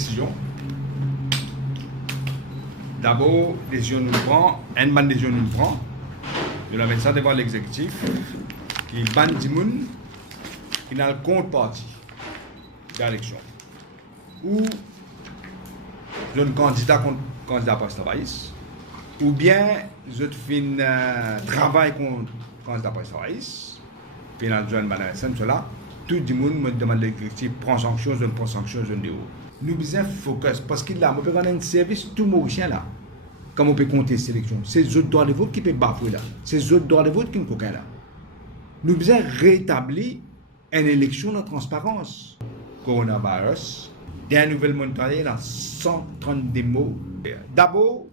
décision. D'abord, décision nous prend, une bonne décision nous prend, de la mettre ça devant l'exécutif, qui ban du monde, qui n'a le compte parti de l'élection. Ou un candidat contre candidat poste travailliste, ou bien je fais un travail contre candidat poste travailliste, puis dans le banane, cela, tout le monde me demande l'exécutif, prend sanction, je ne prends sanction, je ne dis où. Nous besoin focus parce qu'il là, on peut prendre un service tout mauricien là. Comme on peut compter cette élection, c'est les autres droits de vote qui peuvent bafouer là. C'est les autres droits de vote qui ne coquin là. Nous besoin rétablir une élection en transparence. Coronavirus, des nouvelles montagnes dans 130 mots. D'abord,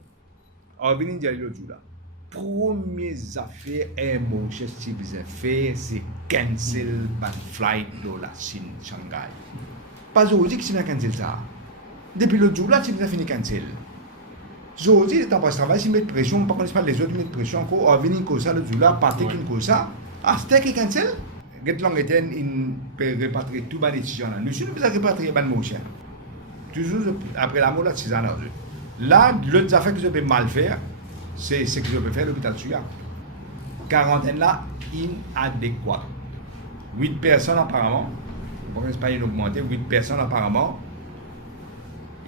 on va venir dire l'autre jour là. Première affaire, un mot que je besoin faire, c'est cancel par flight de la Chine, Shanghai. Pas aujourd'hui que c'est cancel ça. Depuis l'autre jour là, tu as fini cancel. Aujourd'hui, tu n'as pas de travail, si tu mets de pression, par contre, pas les autres mettent de pression, on va venir comme ça, l'autre jour là, partir comme ça. Ah, c'était qui cancel? Get long était une répatrier tout bas décision là. Nous sommes besoin de répatrier ban mon chien. Toujours après la mort là, 6 ans là. L'autre affaire que je peux mal faire, c'est ce que je peux faire l'hôpital Suya. Quarantaine là, inadéquate. 8 personnes apparemment, pour que pas augmenté, 8 personnes apparemment,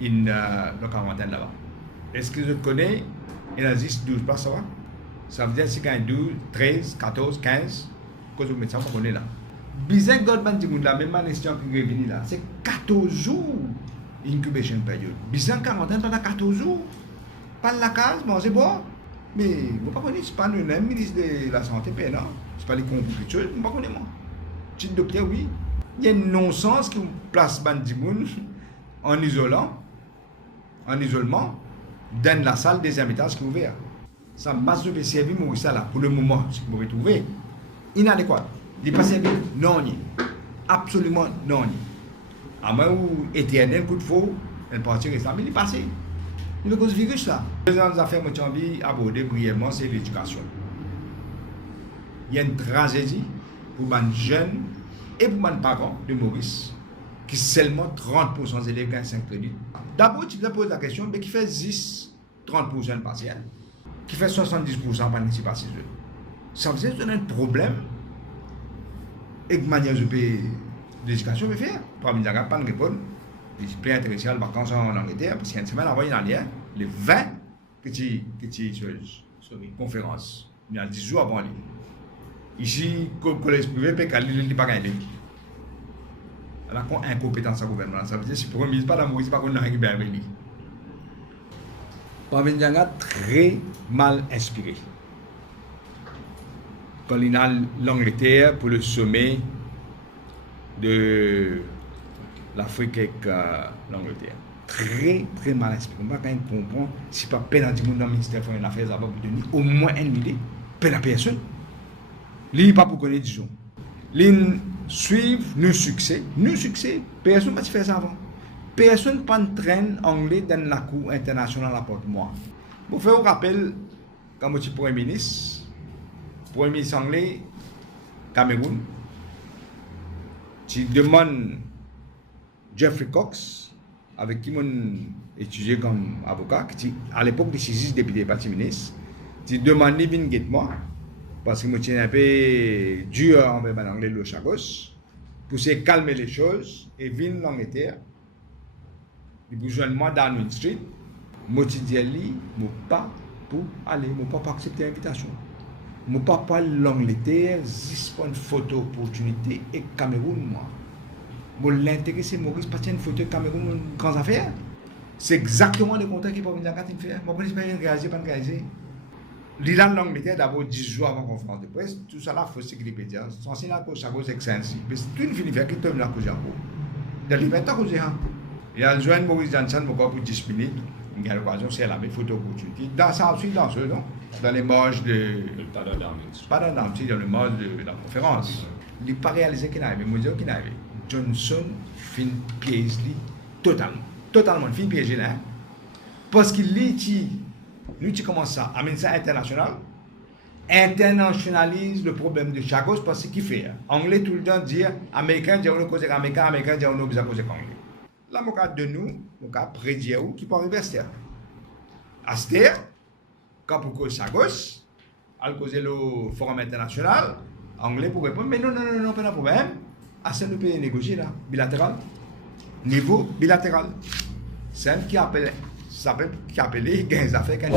la quarantaine là-bas. Est-ce que je connais, il existe 12 places, ça va? Ça veut dire que si quand 12, 13, 14, 15, cause de médecin, on connaît là. Bizarre, Goldman dit la même question qui est venue là, c'est 14 jours incubation période. Bizarre, quarantaine pendant 14 jours. Pas la case, bon, c'est bon. Mais vous ne connaissez c'est pas le même ministre de la Santé, non? C'est pas les compliqués de choses, vous ne connaissez pas. Petit docteur, oui. Il y a un non-sens qui place Bandimoun en isolement, dans la salle des étage qui est ouverte. Ça passe de servir Maurice là, pour le moment, ce que vous pouvez trouver. Inadéquat. Il n'est pas servi, non. Absolument non. À moins où éternel coup de faux, elle partit récemment, mais il est passé. Il y a cause virus là. Deuxième affaire que j'ai envie d'aborder brièvement, c'est l'éducation. Il y a une tragédie pour les jeunes et pour les parents de Maurice, qui seulement 30% des élèves gagnent 5 crédits. D'abord, tu te poses la question, mais qui fait 10-30% de partiel, qui fait 70% participation. Ça veut dire que c'est un problème et que manière de payer l'éducation peut faire. Pour ne pas répondre, je suis très intéressé à la vacances en Angleterre, parce qu'il y a une semaine envoyé dans l'air, les 20 petites conférences. Il y a 10 jours avant lui. Ici, le collège privé, il n'est pas gagné. Alors, qu'on a incompétence à gouvernement, ça veut dire que si pour un ministre, pas d'amour, c'est pas qu'on a récupéré avec lui. Pavendianga très mal inspiré. Quand il a l'Angleterre pour le sommet de l'Afrique avec l'Angleterre. Très, très mal inspiré. Moi, quand je comprends, si pas peine du monde dans le ministère des Affaires, ça va vous donner au moins une idée. Peine à personne. Il n'est pas pour connaître, disons. Ils suivent nos succès. Nos succès, personne ne va faire ça avant. Personne ne prend train anglais dans la cour internationale à porte-moi. Pour faire un rappel, quand je suis Premier ministre anglais, Cameroun, tu demandes Jeffrey Cox, avec qui j'ai étudié comme avocat, qui à l'époque de 6 députés parti ministre, tu demandes Nivin Guette-moi, parce que je suis un peu dur envers l'anglais de Chagos, pour se calmer les choses et venir en Angleterre. Il besoin de moi dans Downing Street. Je dis je ne pas pour aller, je ne pas accepter l'invitation. Je ne pas pour l'Angleterre, juste pour une photo opportunité et Cameroun, moi. Je l'intéressé Maurice parce qu'il y a une photo de Cameroun, une grande affaire. C'est exactement le contrat qui peut venir à faire. Je ne peux pas réaliser, pas réaliser. L'Iran de l'Angleterre, d'abord 10 jours avant la conférence de presse, tout ça là, il faut sécuriser. Sans signe à cause, ça cause extensive. Mais tout une finit faire qui tombe à cause de la liberté à cause de ça. Il a joint Maurice Johnson pour 10 minutes. Il y a l'occasion, c'est la même photo opportunité. Dans ça aussi, dans ce, non? Dans les marges de. Pas dans le marge de la conférence. Il n'a pas réalisé qu'il n'avait, mais qu'il n'avait. Johnson fin piège totalement fin piégé là. Parce qu'il dit, nous tu commences ça, amène ça international, internationalise le problème de Chagos parce qu'il fait. Anglais tout le temps dire, américain, dire on cause américain, américain, dire on a besoin de cause anglais. là, je de nous, je prédire qui peut arriver à ce terre. À ce terre, quand pour cause à gauche, à cause le forum international, anglais pour répondre, mais non, pas de problème. À ce nous peut négocier là, bilatéral, niveau bilatéral. C'est qui appelle, qui appelle les affaires qu'un